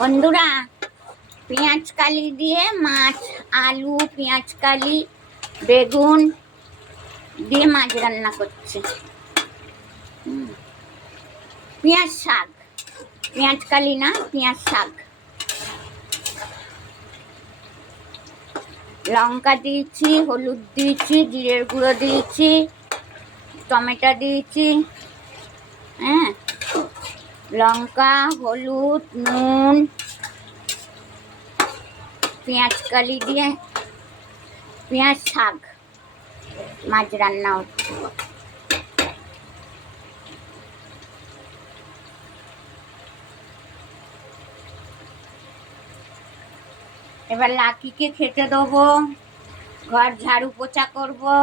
বন্ধুরা, পেঁয়াজ কালি দিয়ে মাছ, আলু, পেঁয়াজ কালি, বেগুন দিয়ে মাছ রান্না করছে। পেঁয়াজ শাক, পেঁয়াজ কালি না, পেঁয়াজ শাক। লঙ্কা দিয়েছি, হলুদ দিয়েছি, জিরের গুঁড়ো দিয়েছি, টমেটো দিয়েছি। হ্যাঁ, লঙ্কা, হলুদ, নুন, পেঁয়াজ কালি দিয়ে পেঁয়াজ শাক মাছ রান্না হচ্ছে। এবার লাকিকে খেতে দেবো, ঘর ঝাড়ু পোছা করবো।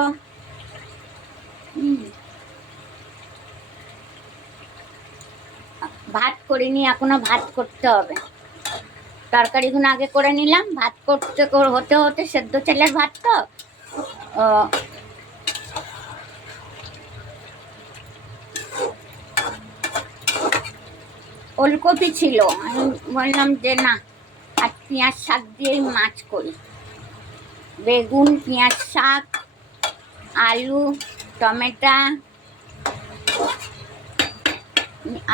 ভাত করিনি এখনো, ভাত করতে হবে। তরকারিগুলো আগে করে নিলাম, ভাত করতে হতে হতে সেদ্ধ চালের ভাত তো ওলকপি ছিল, আমি বললাম যে না, আর পেঁয়াজ শাক দিয়েই মাছ করি। বেগুন, পেঁয়াজ শাক, আলু, টমেটো,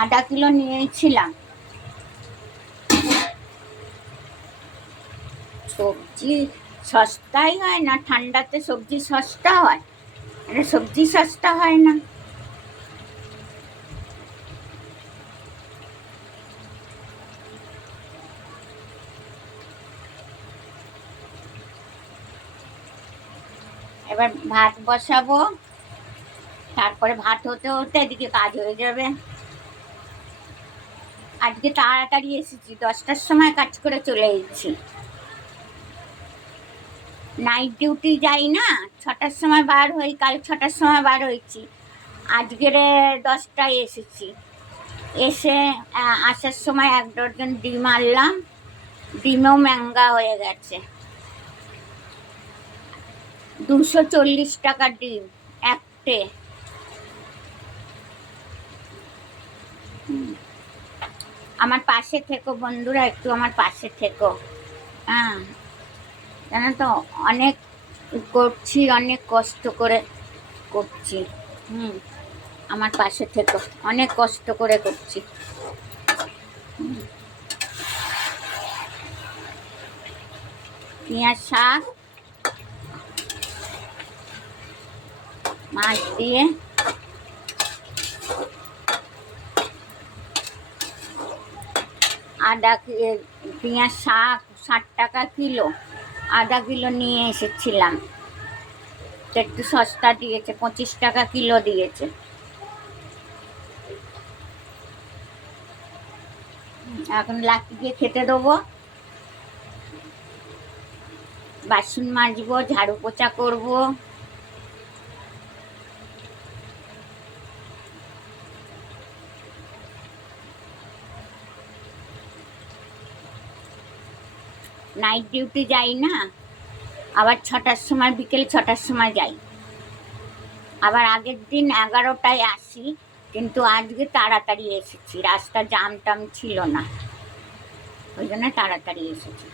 আধা কিলো নিয়েছিলাম। সবজি সস্তাই হয় না, ঠান্ডাতে সবজি সস্তা হয়, এটা সবজি সস্তা হয় না। এবার ভাত বসাবো, তারপরে ভাত হতে হতে এদিকে কাজ হয়ে যাবে। আজকে তাড়াতাড়ি এসেছি, 10টার সময় কাজ করে চলে এসেছি। নাইট ডিউটি যাই না, 6টার সময় বার হই, কাল 6টার সময় বার হয়েছি, আজকের 10টায় এসেছি। এসে আসার সময় 1 ডজন ডিম আনলাম, ডিমও ম্যাঙ্গা হয়ে গেছে। 240 টাকা ডিম একটে। আমার পাশে থেকো বন্ধুরা, একটু আমার পাশে থেকো। হ্যাঁ, জানো তো, অনেক করছি, অনেক কষ্ট করে করছি। আমার পাশে থেকো, অনেক কষ্ট করে করছি। পেঁয়াজ শাক মাছ দিয়ে পেঁয়াজ শাক 60 টাকা কিলো, আধা কিলো নিয়ে এসেছিলাম, একটু সস্তা দিয়েছে, 25 টাকা কিলো দিয়েছে। এখন লাকিকে খেতে দেবো, বাসন মাজবো, ঝাড়ু পোছা করবো। নাইট ডিউটি যাই না, আবার 6টার সময়, বিকেল 6টার সময় যাই। আবার আগের দিন 11টায় আসি, কিন্তু আজকে তাড়াতাড়ি এসেছি, রাস্তা জাম টাম ছিল না, ওই জন্য তাড়াতাড়ি এসেছি।